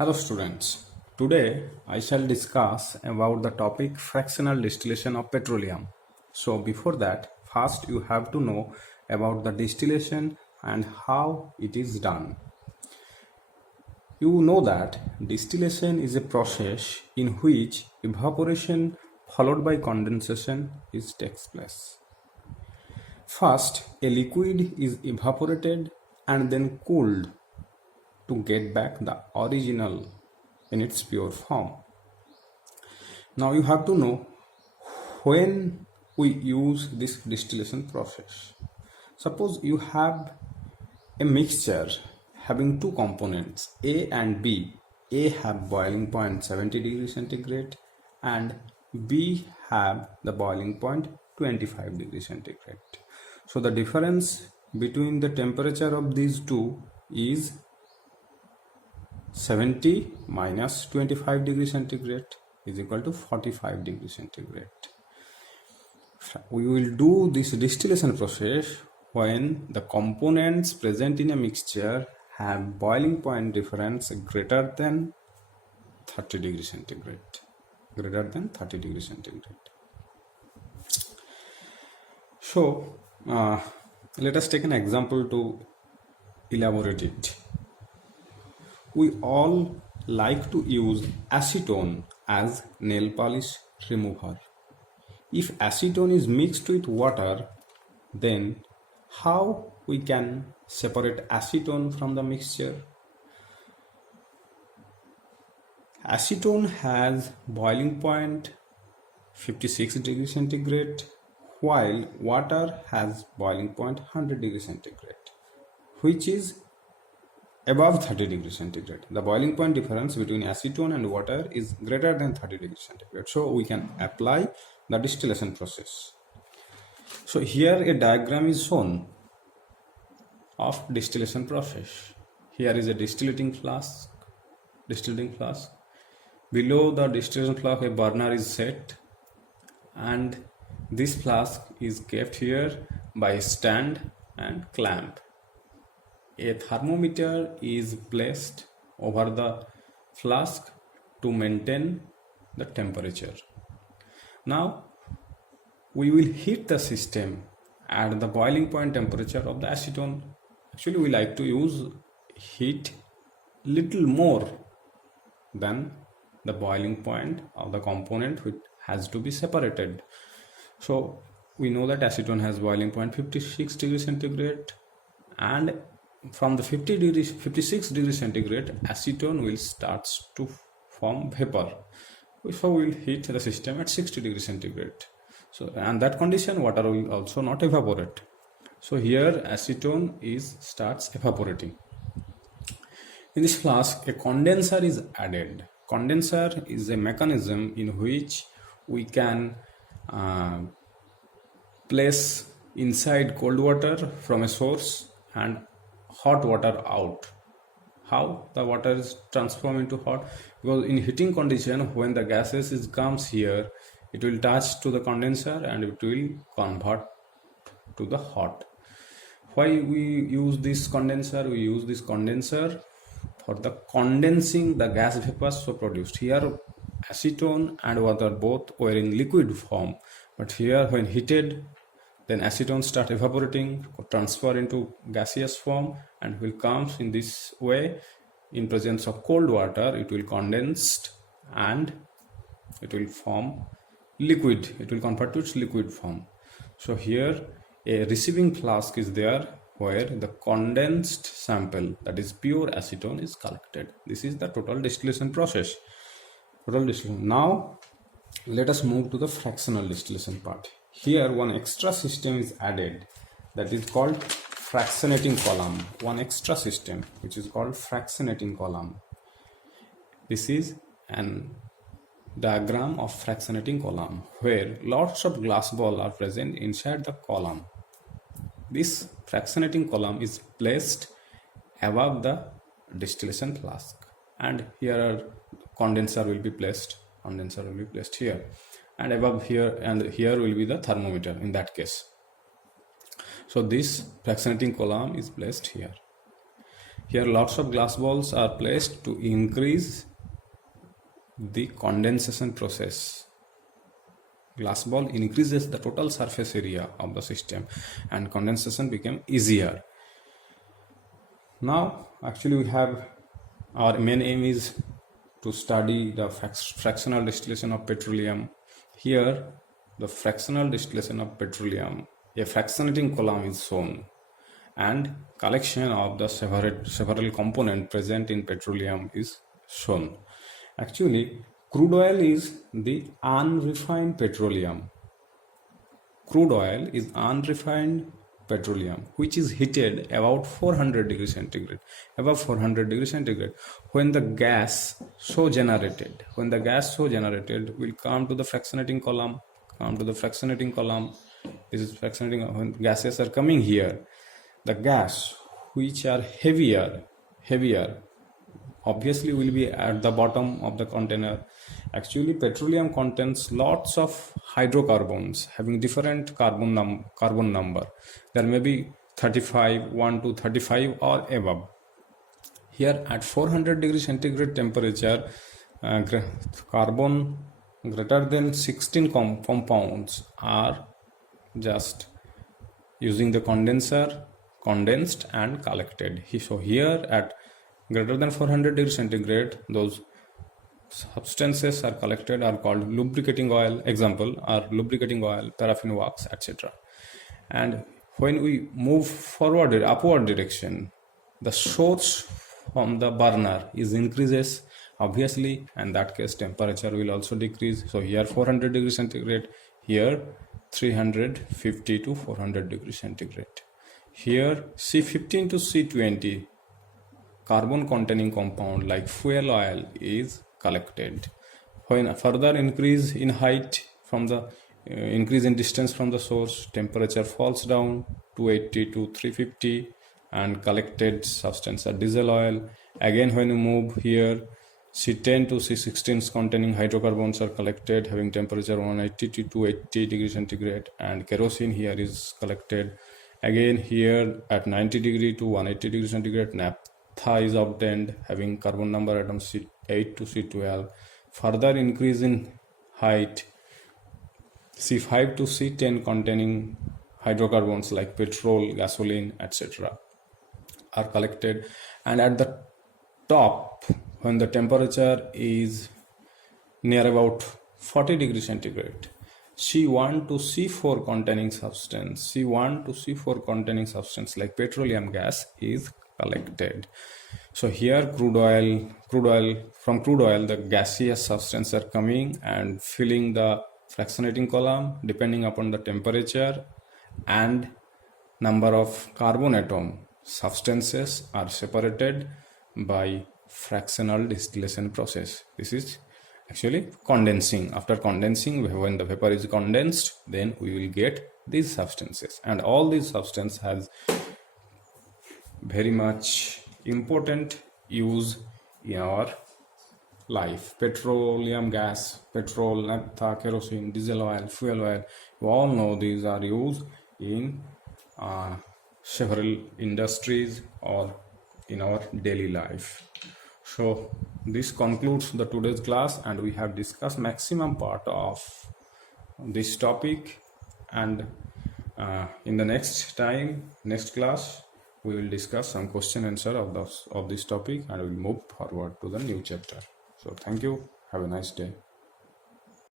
Hello students, today I shall discuss about the topic fractional distillation of petroleum. So before that, first you have to know about the distillation and how it is done. You know that distillation is a process in which evaporation followed by condensation takes place. First, a liquid is evaporated and then cooled to get back the original in its pure form. Now you have to know when we use this distillation process. Suppose you have a mixture having two components A and B. A have boiling point 70 degrees centigrade and B have the boiling point 25 degrees centigrade. So the difference between the temperature of these two is 70 minus 25 degrees centigrade is equal to 45 degrees centigrade. We will do this distillation process when the components present in a mixture have boiling point difference greater than 30 degrees centigrade. Greater than 30 degrees centigrade. So let us take an example to elaborate it. We all like to use acetone as nail polish remover. If acetone is mixed with water, then how we can separate acetone from the mixture? Acetone has boiling point 56 degrees centigrade while water has boiling point 100 degrees centigrade, which is above 30 degrees centigrade. The boiling point difference between acetone and water is greater than 30 degrees centigrade. So we can apply the distillation process. So here a diagram is shown of distillation process. Here is a distillating flask. Below the distillation flask a burner is set and this flask is kept here by a stand and clamp. A thermometer is placed over the flask to maintain the temperature. Now we will heat the system at the boiling point temperature of the acetone. Actually we like to use heat little more than the boiling point of the component which has to be separated. So we know that acetone has boiling point 56 degrees centigrade and from the 56 degrees centigrade acetone will start to form vapor. So we will heat the system at 60 degrees centigrade. So and that condition water will also not evaporate. So here acetone starts evaporating. In this flask a condenser is added. Condenser is a mechanism in which we can place inside cold water from a source and hot water out. How the water is transformed into hot? Because in heating condition when the gases comes here, it will touch to the condenser and it will convert to the hot. Why we use this condenser? We use this condenser for the condensing the gas vapors so produced. Here acetone and water both were in liquid form, but here when heated then acetone start evaporating, transfer into gaseous form and will comes in this way. In presence of cold water it will condense and it will form liquid. It will convert to its liquid form. So here a receiving flask is there where the condensed sample, that is pure acetone, is collected. This is the total distillation process. Now let us move to the fractional distillation part. Here one extra system is added, that is called fractionating column. One extra system which is called fractionating column. This is an diagram of fractionating column where lots of glass balls are present inside the column. This fractionating column is placed above the distillation flask and here condenser will be placed here and above here, and here will be the thermometer in that case. So this fractionating column is placed here. Here lots of glass balls are placed to increase the condensation process. Glass ball increases the total surface area of the system and condensation became easier. Now actually we have our main aim is to study the fractional distillation of petroleum. Here the fractional distillation of petroleum, a fractionating column is shown and collection of the several components present in petroleum is shown. Actually crude oil is the unrefined petroleum. Crude oil is unrefined petroleum which is heated about 400 degrees centigrade, above 400 degrees centigrade. When the gas so generated will come to the fractionating column, this is fractionating. When gases are coming here, the gas which are heavier obviously will be at the bottom of the container. Actually petroleum contains lots of hydrocarbons having different carbon number. There may be 1 to 35 or above. Here at 400 degrees centigrade temperature, carbon greater than 16 compounds are just using the condenser condensed and collected. So here at greater than 400 degrees centigrade, those substances are collected, are called lubricating oil. Example are lubricating oil, paraffin wax, etc. And when we move forward upward direction, the source from the burner is increases obviously, and that case temperature will also decrease. So here 400 degrees centigrade, here 350 to 400 degrees centigrade. Here C15 to C20 carbon containing compound like fuel oil is collected. When further increase in height from the increase in distance from the source, temperature falls down to 280 to 350 and collected substance are diesel oil. Again when you move here, C10 to C16 containing hydrocarbons are collected having temperature 180 to 280 degrees centigrade, and kerosene here is collected. Again here at 90 degree to 180 degrees centigrade, naphtha is obtained having carbon number atoms C8 to C12. Further increase in height, C5 to C10 containing hydrocarbons like petrol, gasoline, etc. are collected. And at the top, when the temperature is near about 40 degrees centigrade, C1 to C4 containing substance like petroleum gas is collected. So here from crude oil the gaseous substances are coming and filling the fractionating column. Depending upon the temperature and number of carbon atom, substances are separated by fractional distillation process. This is actually condensing. After condensing, when the vapor is condensed, then we will get these substances, and all these substances has very much important use in our life. Petroleum gas, petrol, naphtha, kerosene, diesel oil, fuel oil, you all know these are used in several industries or in our daily life. So this concludes the today's class, and we have discussed maximum part of this topic, and in the next class we will discuss some question answer of this topic, and we will move forward to the new chapter. So thank you, have a nice day.